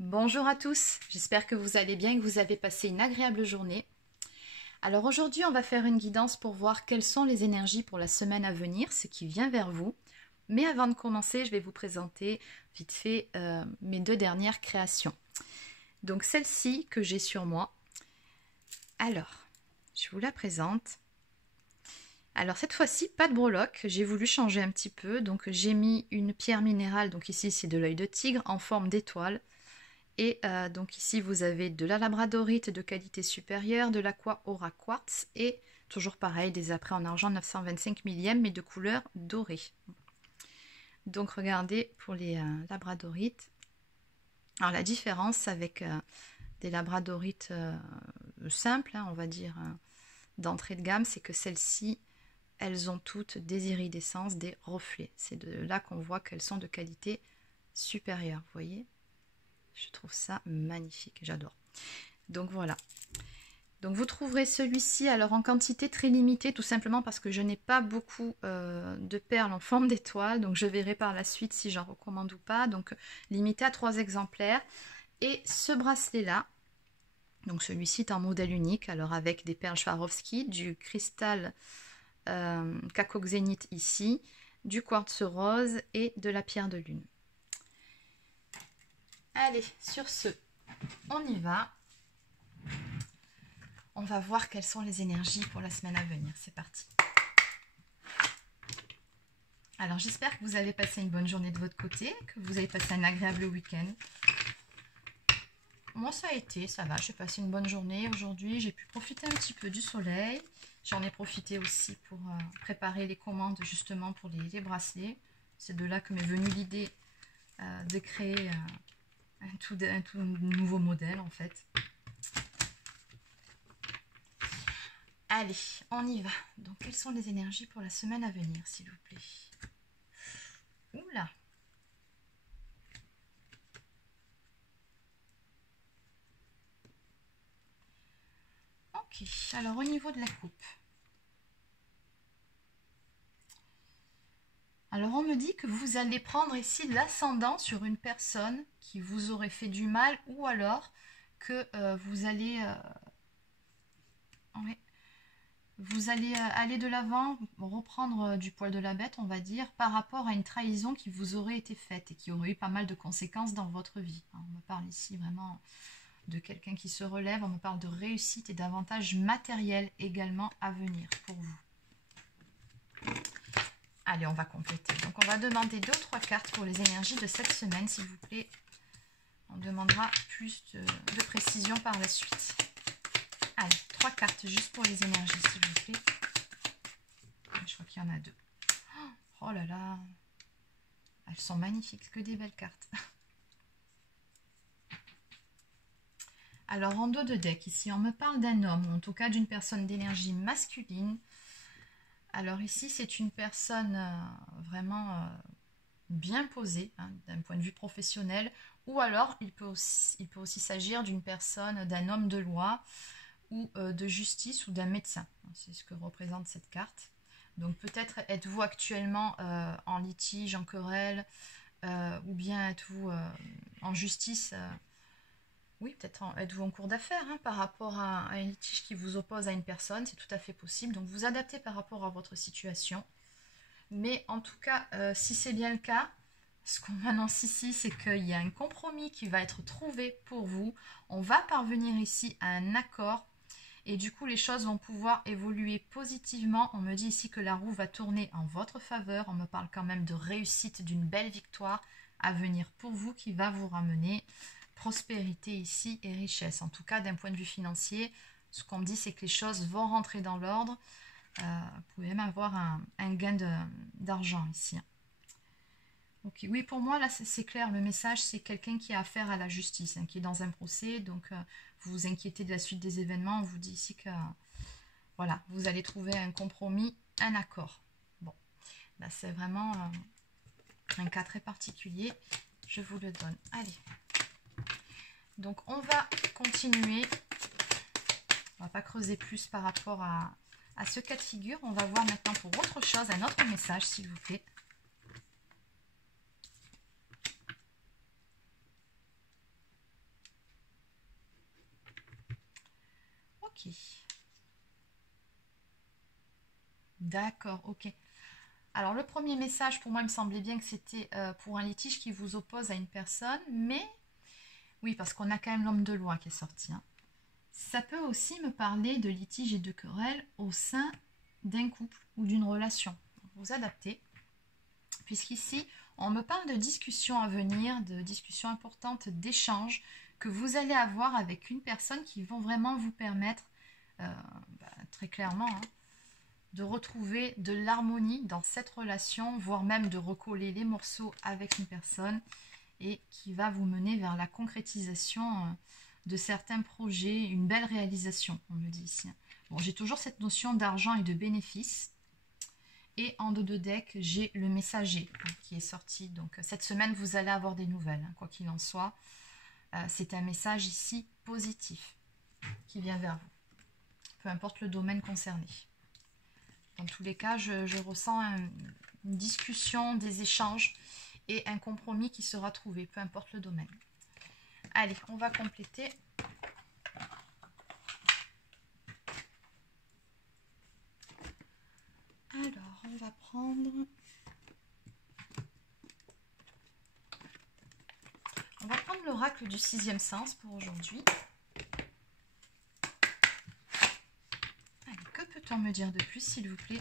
Bonjour à tous, j'espère que vous allez bien et que vous avez passé une agréable journée. Alors aujourd'hui, on va faire une guidance pour voir quelles sont les énergies pour la semaine à venir, ce qui vient vers vous. Mais avant de commencer, je vais vous présenter vite fait mes deux dernières créations. Donc celle-ci que j'ai sur moi. Alors, je vous la présente. Alors cette fois-ci, pas de breloque, j'ai voulu changer un petit peu. Donc j'ai mis une pierre minérale, donc ici c'est de l'œil de tigre en forme d'étoile. Et donc ici vous avez de la labradorite de qualité supérieure, de l'aqua aura quartz et toujours pareil des apprêts en argent 925 millième mais de couleur dorée. Donc regardez pour les labradorites. Alors la différence avec des labradorites simples, hein, on va dire d'entrée de gamme, c'est que celles-ci, elles ont toutes des iridescences, des reflets. C'est de là qu'on voit qu'elles sont de qualité supérieure, vous voyez. Je trouve ça magnifique, j'adore. Donc voilà. Donc vous trouverez celui-ci alors en quantité très limitée, tout simplement parce que je n'ai pas beaucoup de perles en forme d'étoile. Donc je verrai par la suite si j'en recommande ou pas. Donc limité à 3 exemplaires. Et ce bracelet-là, donc celui-ci est en modèle unique, alors avec des perles Swarovski, du cristal cacoxénite ici, du quartz rose et de la pierre de lune. Allez, sur ce, on y va. On va voir quelles sont les énergies pour la semaine à venir. C'est parti. Alors, j'espère que vous avez passé une bonne journée de votre côté, que vous avez passé un agréable week-end. Moi, ça a été, ça va. J'ai passé une bonne journée aujourd'hui. J'ai pu profiter un petit peu du soleil. J'en ai profité aussi pour préparer les commandes justement pour les bracelets. C'est de là que m'est venue l'idée de créer un tout nouveau modèle en fait. Allez, on y va. Donc, quelles sont les énergies pour la semaine à venir, s'il vous plaît? Oula! Ok, alors au niveau de la coupe. Alors, on me dit que vous allez prendre ici l'ascendant sur une personne qui vous aurait fait du mal ou alors que vous allez... ouais, vous allez aller de l'avant, reprendre du poil de la bête, on va dire, par rapport à une trahison qui vous aurait été faite et qui aurait eu pas mal de conséquences dans votre vie. On me parle ici vraiment de quelqu'un qui se relève, on me parle de réussite et d'avantages matériels également à venir pour vous. Allez, on va compléter. Donc, on va demander 2 ou 3 cartes pour les énergies de cette semaine, s'il vous plaît. On demandera plus de précision par la suite. Allez, 3 cartes juste pour les énergies, s'il vous plaît. Je crois qu'il y en a 2. Oh là là. Elles sont magnifiques, que des belles cartes. Alors, en dos de deck, ici, on me parle d'un homme, ou en tout cas d'une personne d'énergie masculine. Alors ici, c'est une personne vraiment bien posée, hein, d'un point de vue professionnel. Ou alors, il peut aussi s'agir d'une personne, d'un homme de loi, ou de justice ou d'un médecin. C'est ce que représente cette carte. Donc peut-être êtes-vous actuellement en litige, en querelle, ou bien êtes-vous en justice. Oui, peut-être êtes-vous en cours d'affaires hein, par rapport à un litige qui vous oppose à une personne. C'est tout à fait possible. Donc vous adaptez par rapport à votre situation. Mais en tout cas, si c'est bien le cas, ce qu'on m'annonce ici, c'est qu'il y a un compromis qui va être trouvé pour vous. On va parvenir ici à un accord. Et du coup, les choses vont pouvoir évoluer positivement. On me dit ici que la roue va tourner en votre faveur. On me parle quand même de réussite, d'une belle victoire à venir pour vous qui va vous ramener prospérité ici et richesse. En tout cas, d'un point de vue financier, ce qu'on me dit, c'est que les choses vont rentrer dans l'ordre. Vous pouvez même avoir un gain d'argent ici. Okay. Oui, pour moi, là, c'est clair. Le message, c'est quelqu'un qui a affaire à la justice, hein, qui est dans un procès. Donc, vous vous inquiétez de la suite des événements. On vous dit ici que, voilà, vous allez trouver un compromis, un accord. Bon, là, c'est vraiment un cas très particulier. Je vous le donne. Allez. Donc, on va continuer. On ne va pas creuser plus par rapport à ce cas de figure. On va voir maintenant pour autre chose, un autre message, s'il vous plaît. Ok. D'accord, ok. Alors, le premier message, pour moi, il me semblait bien que c'était pour un litige qui vous oppose à une personne, mais oui, parce qu'on a quand même l'homme de loi qui est sorti. Hein. Ça peut aussi me parler de litige et de querelles au sein d'un couple ou d'une relation. Vous adaptez, puisqu'ici, on me parle de discussions à venir, de discussions importantes, d'échanges que vous allez avoir avec une personne qui vont vraiment vous permettre, très clairement, hein, de retrouver de l'harmonie dans cette relation, voire même de recoller les morceaux avec une personne et qui va vous mener vers la concrétisation de certains projets, une belle réalisation, on me dit ici. Bon, j'ai toujours cette notion d'argent et de bénéfice. Et en dos de deck, j'ai le messager qui est sorti. Donc cette semaine, vous allez avoir des nouvelles, hein, quoi qu'il en soit. C'est un message ici positif qui vient vers vous, peu importe le domaine concerné. Dans tous les cas, je ressens une discussion, des échanges et un compromis qui sera trouvé, peu importe le domaine. Allez, on va compléter. Alors, on va prendre... On va prendre l'oracle du sixième sens pour aujourd'hui. Que peut-on me dire de plus, s'il vous plaît,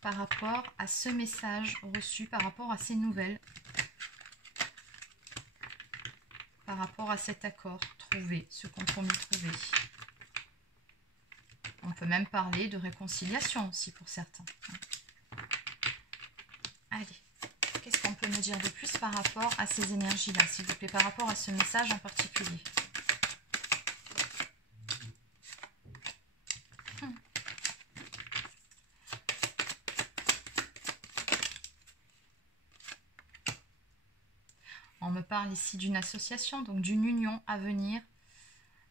par rapport à ce message reçu, par rapport à ces nouvelles, par rapport à cet accord trouvé, ce compromis trouvé. On peut même parler de réconciliation aussi pour certains. Allez, qu'est-ce qu'on peut me dire de plus par rapport à ces énergies-là, s'il vous plaît, par rapport à ce message en particulier? On me parle ici d'une association, donc d'une union à venir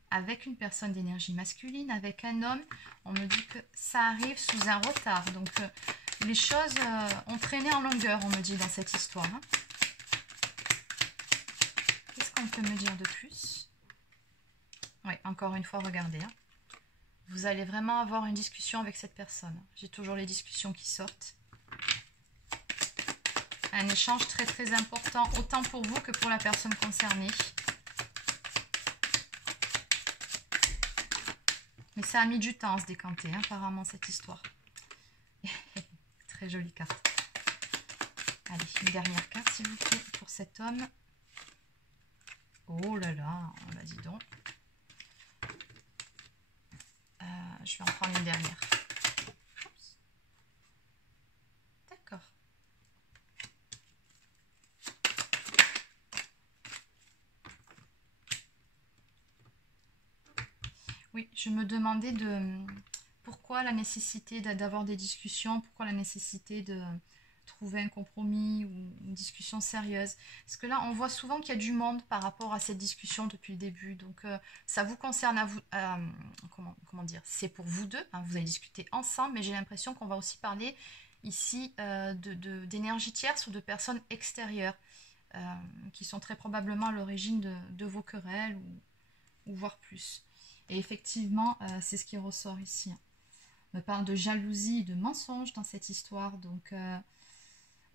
avec une personne d'énergie masculine, avec un homme. On me dit que ça arrive sous un retard. Donc, les choses ont traîné en longueur, on me dit, dans cette histoire. Hein. Qu'est-ce qu'on peut me dire de plus? Oui, encore une fois, regardez. Hein. Vous allez vraiment avoir une discussion avec cette personne. J'ai toujours les discussions qui sortent. Un échange très très important, autant pour vous que pour la personne concernée. Mais ça a mis du temps à se décanter, hein, apparemment, cette histoire. Très jolie carte. Allez, une dernière carte, s'il vous plaît, pour cet homme. Oh là là, vas-y donc. Je vais en prendre une dernière. D'accord. Oui, je me demandais pourquoi la nécessité d'avoir des discussions, pourquoi la nécessité de trouver un compromis ou une discussion sérieuse. Parce que là, on voit souvent qu'il y a du monde par rapport à cette discussion depuis le début. Donc, ça vous concerne à vous. Comment dire? C'est pour vous deux. Hein, vous allez discuter ensemble, mais j'ai l'impression qu'on va aussi parler ici d'énergie tierce ou de personnes extérieures qui sont très probablement à l'origine de vos querelles ou voire plus. Et effectivement, c'est ce qui ressort ici. On me parle de jalousie, de mensonge dans cette histoire. Donc,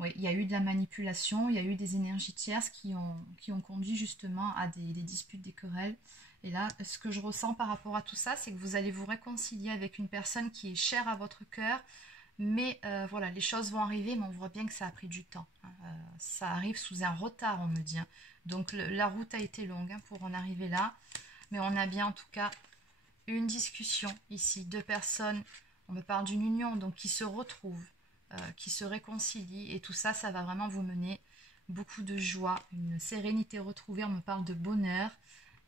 oui, il y a eu de la manipulation, il y a eu des énergies tierces qui ont conduit justement à des disputes, des querelles. Et là, ce que je ressens par rapport à tout ça, c'est que vous allez vous réconcilier avec une personne qui est chère à votre cœur. Mais voilà, les choses vont arriver, mais on voit bien que ça a pris du temps. Hein. Ça arrive sous un retard, on me dit. Hein. Donc, la route a été longue hein, pour en arriver là. Mais on a bien en tout cas une discussion ici. Deux personnes, on me parle d'une union, donc qui se retrouvent, qui se réconcilient. Et tout ça, ça va vraiment vous mener beaucoup de joie, une sérénité retrouvée. On me parle de bonheur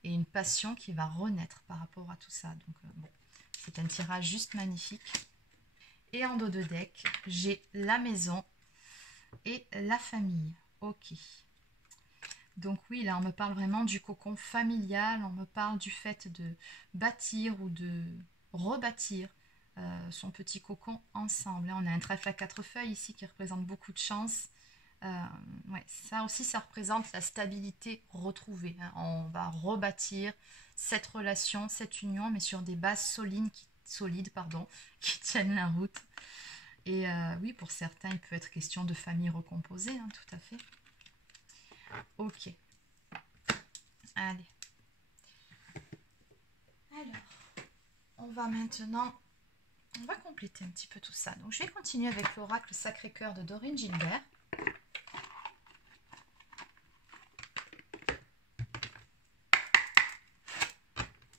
et une passion qui va renaître par rapport à tout ça. Donc bon, c'est un tirage juste magnifique. Et en dos de deck, j'ai la maison et la famille. Ok. Donc oui, là, on me parle vraiment du cocon familial, on me parle du fait de bâtir ou de rebâtir son petit cocon ensemble. Là, on a un trèfle à 4 feuilles ici qui représente beaucoup de chance, Ouais, ça aussi, ça représente la stabilité retrouvée, hein. On va rebâtir cette relation, cette union, mais sur des bases solides, pardon, qui tiennent la route. Et oui, pour certains, il peut être question de famille recomposée, hein, tout à fait. Ok. Allez. Alors, on va maintenant... On va compléter un petit peu tout ça. Donc, je vais continuer avec l'oracle Sacré-Cœur de Dorine Gilbert.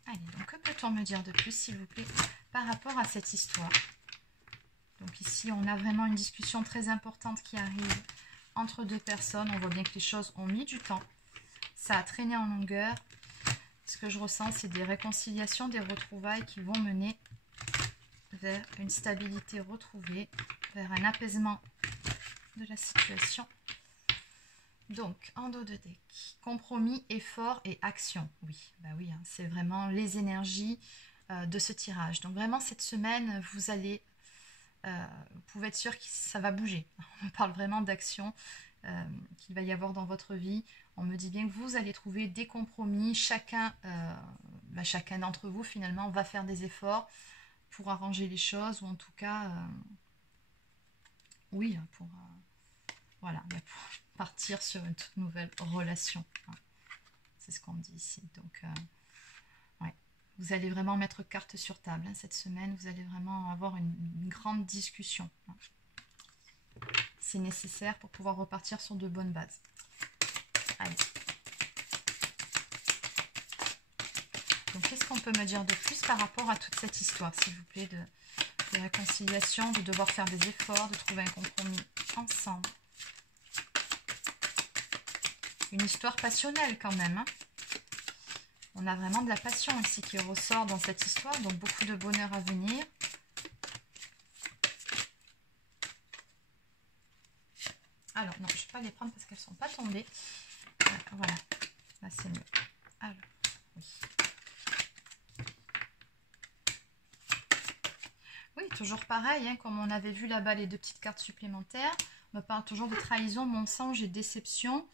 Allez, donc que peut-on me dire de plus, s'il vous plaît, par rapport à cette histoire? Donc ici, on a vraiment une discussion très importante qui arrive entre deux personnes. On voit bien que les choses ont mis du temps. Ça a traîné en longueur. Ce que je ressens, c'est des réconciliations, des retrouvailles qui vont mener vers une stabilité retrouvée, vers un apaisement de la situation. Donc, en dos de deck, compromis, effort et action. Oui, bah oui, hein, c'est vraiment les énergies de ce tirage. Donc vraiment, cette semaine, vous allez, vous pouvez être sûr que ça va bouger. On parle vraiment d'action qu'il va y avoir dans votre vie. On me dit bien que vous allez trouver des compromis. Chacun d'entre vous, finalement, va faire des efforts pour arranger les choses, ou en tout cas, oui, pour... voilà, pour partir sur une toute nouvelle relation. C'est ce qu'on me dit ici. Donc, ouais. Vous allez vraiment mettre carte sur table, hein, cette semaine. Vous allez vraiment avoir une grande discussion. C'est nécessaire pour pouvoir repartir sur de bonnes bases. Allez. Donc, qu'est-ce qu'on peut me dire de plus par rapport à toute cette histoire, s'il vous plaît, de réconciliation, de devoir faire des efforts, de trouver un compromis ensemble? Une histoire passionnelle quand même, hein. On a vraiment de la passion ici qui ressort dans cette histoire, donc beaucoup de bonheur à venir. Alors, non, je ne vais pas les prendre parce qu'elles ne sont pas tombées. Voilà, là c'est mieux. Alors, oui. Oui, toujours pareil, hein, comme on avait vu là-bas les deux petites cartes supplémentaires. On me parle toujours de trahison, mensonge et déception.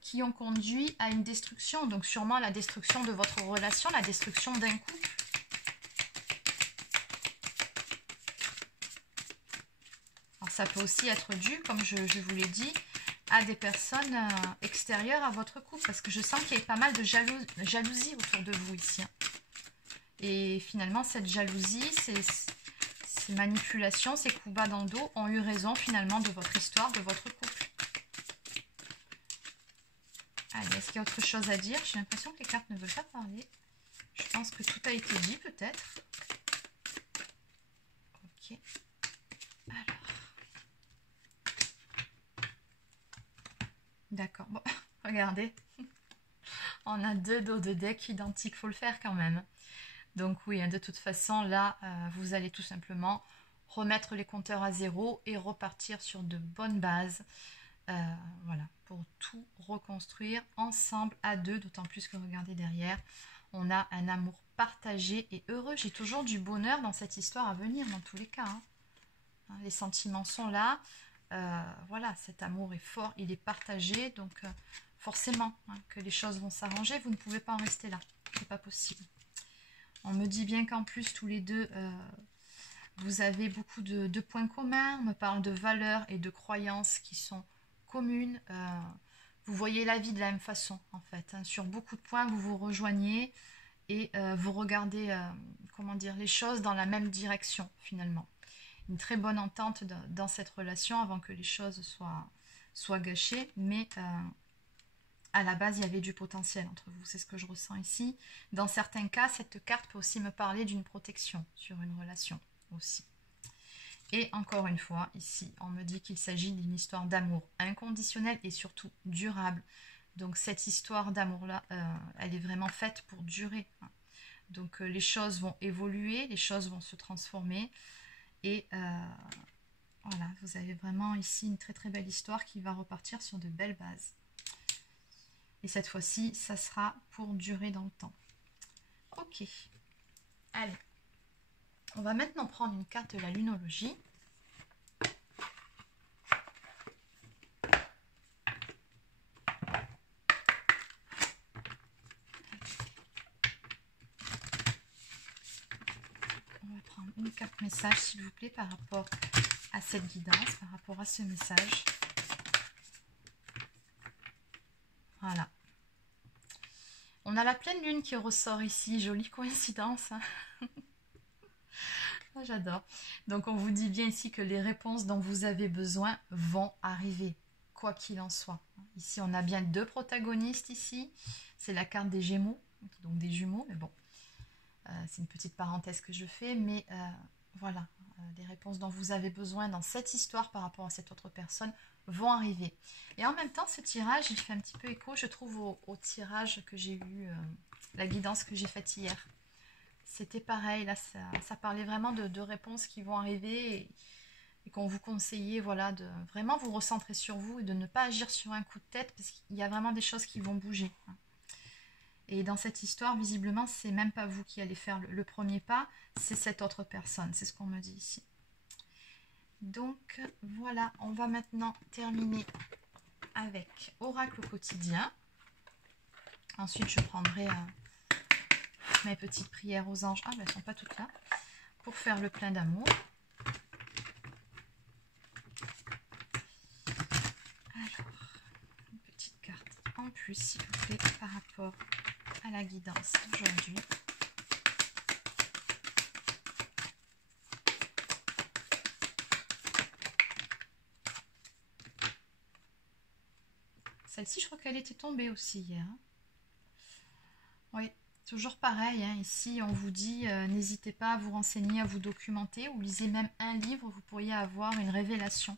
Qui ont conduit à une destruction, donc sûrement la destruction de votre relation, la destruction d'un couple. Alors ça peut aussi être dû, comme je vous l'ai dit, à des personnes extérieures à votre couple, parce que je sens qu'il y a pas mal de jalousie autour de vous ici, hein. Et finalement, cette jalousie, ces manipulations, ces coups bas dans le dos ont eu raison finalement de votre histoire, de votre couple. Allez, est-ce qu'il y a autre chose à dire? J'ai l'impression que les cartes ne veulent pas parler. Je pense que tout a été dit, peut-être. Ok. Alors. D'accord. Bon, regardez. On a deux dos de deck identiques. Il faut le faire quand même. Donc oui, de toute façon, là, vous allez tout simplement remettre les compteurs à zéro et repartir sur de bonnes bases. Voilà, pour tout reconstruire ensemble à deux, d'autant plus que regardez derrière, on a un amour partagé et heureux. J'ai toujours du bonheur dans cette histoire à venir, dans tous les cas, hein. Les sentiments sont là, voilà, cet amour est fort, il est partagé, donc forcément, hein, que les choses vont s'arranger. Vous ne pouvez pas en rester là, c'est pas possible. On me dit bien qu'en plus, tous les deux, vous avez beaucoup de points communs. On me parle de valeurs et de croyances qui sont communes. Vous voyez la vie de la même façon, en fait, hein. Sur beaucoup de points, vous vous rejoignez et vous regardez, comment dire, les choses dans la même direction, finalement. Une très bonne entente dans cette relation avant que les choses soient gâchées, mais à la base, il y avait du potentiel entre vous. C'est ce que je ressens ici. Dans certains cas, cette carte peut aussi me parler d'une protection sur une relation aussi. Et encore une fois, ici, on me dit qu'il s'agit d'une histoire d'amour inconditionnel et surtout durable. Donc cette histoire d'amour-là, elle est vraiment faite pour durer, hein. Donc les choses vont évoluer, les choses vont se transformer. Et voilà, vous avez vraiment ici une très très belle histoire qui va repartir sur de belles bases. Et cette fois-ci, ça sera pour durer dans le temps. Ok. Allez. On va maintenant prendre une carte de la lunologie. une carte message, s'il vous plaît, par rapport à cette guidance, par rapport à ce message. Voilà. On a la pleine lune qui ressort ici. Jolie coïncidence. Hein. J'adore. Donc, on vous dit bien ici que les réponses dont vous avez besoin vont arriver, quoi qu'il en soit. Ici, on a bien deux protagonistes ici. C'est la carte des Gémeaux, donc des jumeaux, mais bon. C'est une petite parenthèse que je fais, mais voilà. Les réponses dont vous avez besoin dans cette histoire par rapport à cette autre personne vont arriver. Et en même temps, ce tirage, il fait un petit peu écho, je trouve, au tirage que j'ai eu, la guidance que j'ai faite hier. C'était pareil, là, ça parlait vraiment de réponses qui vont arriver et qu'on vous conseillait, voilà, de vraiment vous recentrer sur vous et de ne pas agir sur un coup de tête parce qu'il y a vraiment des choses qui vont bouger. Et dans cette histoire, visiblement, c'est même pas vous qui allez faire le premier pas, c'est cette autre personne, c'est ce qu'on me dit ici. Donc, voilà, on va maintenant terminer avec Oracle quotidien. Ensuite, je prendrai mes petites prières aux anges. Ah, ben, elles ne sont pas toutes là. Pour faire le plein d'amour. Alors, une petite carte en plus, s'il vous plaît, par rapport à la guidance d'aujourd'hui. Celle-ci, je crois qu'elle était tombée aussi hier. Hein. Oui. Toujours pareil, hein, ici on vous dit n'hésitez pas à vous renseigner, à vous documenter ou lisez même un livre, vous pourriez avoir une révélation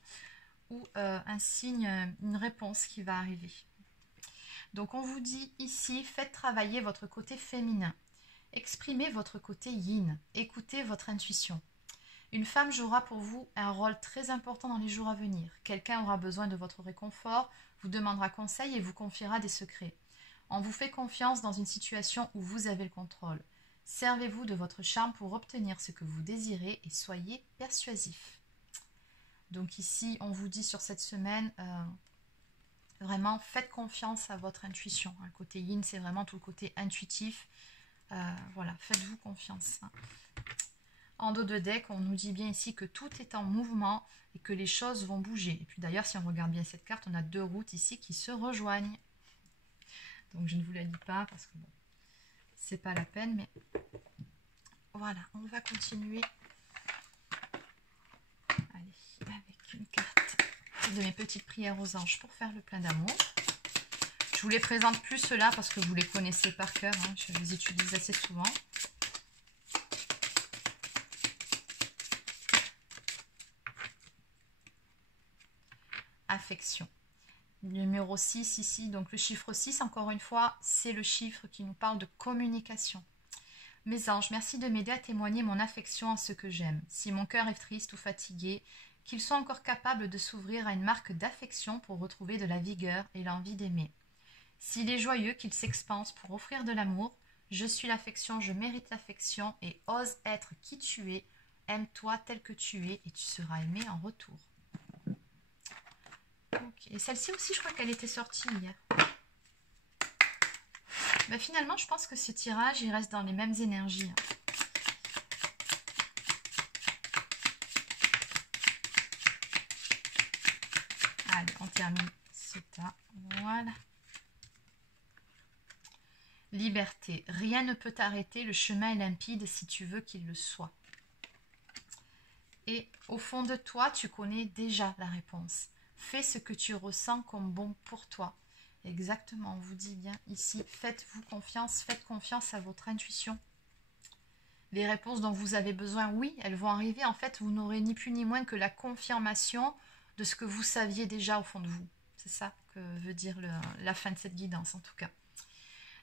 ou un signe, une réponse qui va arriver. Donc on vous dit ici, faites travailler votre côté féminin, exprimez votre côté yin, écoutez votre intuition. Une femme jouera pour vous un rôle très important dans les jours à venir. Quelqu'un aura besoin de votre réconfort, vous demandera conseil et vous confiera des secrets. On vous fait confiance dans une situation où vous avez le contrôle. Servez-vous de votre charme pour obtenir ce que vous désirez et soyez persuasif. Donc ici, on vous dit sur cette semaine, vraiment, faites confiance à votre intuition. Le côté yin, c'est vraiment tout le côté intuitif. Voilà, faites-vous confiance. En dos de deck, on nous dit bien ici que tout est en mouvement et que les choses vont bouger. Et puis d'ailleurs, si on regarde bien cette carte, on a deux routes ici qui se rejoignent. Donc je ne vous la lis pas parce que bon, c'est pas la peine, mais voilà, on va continuer. Allez, avec une carte de mes petites prières aux anges pour faire le plein d'amour. Je vous les présente plus ceux-là parce que vous les connaissez par cœur, hein, je les utilise assez souvent. Affection. Numéro 6 ici, donc le chiffre 6, encore une fois, c'est le chiffre qui nous parle de communication. Mes anges, merci de m'aider à témoigner mon affection à ceux que j'aime. Si mon cœur est triste ou fatigué, qu'ils soient encore capables de s'ouvrir à une marque d'affection pour retrouver de la vigueur et l'envie d'aimer. S'il est joyeux, qu'il s'expanse pour offrir de l'amour. Je suis l'affection, je mérite l'affection et ose être qui tu es. Aime-toi tel que tu es et tu seras aimé en retour. Okay. Et celle-ci aussi, je crois qu'elle était sortie hier. Ben, finalement, je pense que ce tirage, il reste dans les mêmes énergies. Allez, on termine ce tas. Voilà. Liberté. Rien ne peut t'arrêter. Le chemin est limpide si tu veux qu'il le soit. Et au fond de toi, tu connais déjà la réponse. Fais ce que tu ressens comme bon pour toi. Exactement, on vous dit bien ici, faites-vous confiance, faites confiance à votre intuition. Les réponses dont vous avez besoin, oui, elles vont arriver. En fait, vous n'aurez ni plus ni moins que la confirmation de ce que vous saviez déjà au fond de vous. C'est ça que veut dire la fin de cette guidance, en tout cas.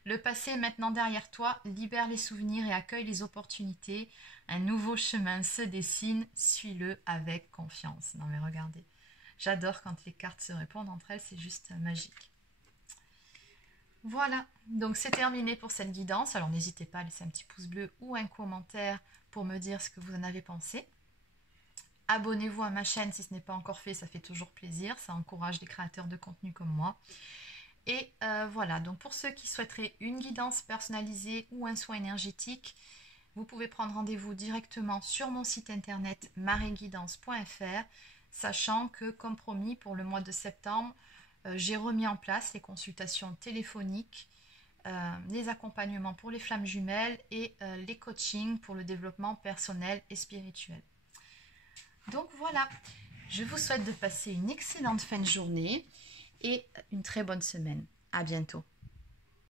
Le passé est maintenant derrière toi, libère les souvenirs et accueille les opportunités. Un nouveau chemin se dessine, suis-le avec confiance. Non mais regardez. J'adore quand les cartes se répondent entre elles, c'est juste magique. Voilà, donc c'est terminé pour cette guidance. Alors n'hésitez pas à laisser un petit pouce bleu ou un commentaire pour me dire ce que vous en avez pensé. Abonnez-vous à ma chaîne si ce n'est pas encore fait, ça fait toujours plaisir. Ça encourage les créateurs de contenu comme moi. Et voilà, donc pour ceux qui souhaiteraient une guidance personnalisée ou un soin énergétique, vous pouvez prendre rendez-vous directement sur mon site internet maréguidance.fr, sachant que, comme promis, pour le mois de septembre, j'ai remis en place les consultations téléphoniques, les accompagnements pour les flammes jumelles et les coachings pour le développement personnel et spirituel. Donc voilà, je vous souhaite de passer une excellente fin de journée et une très bonne semaine. À bientôt.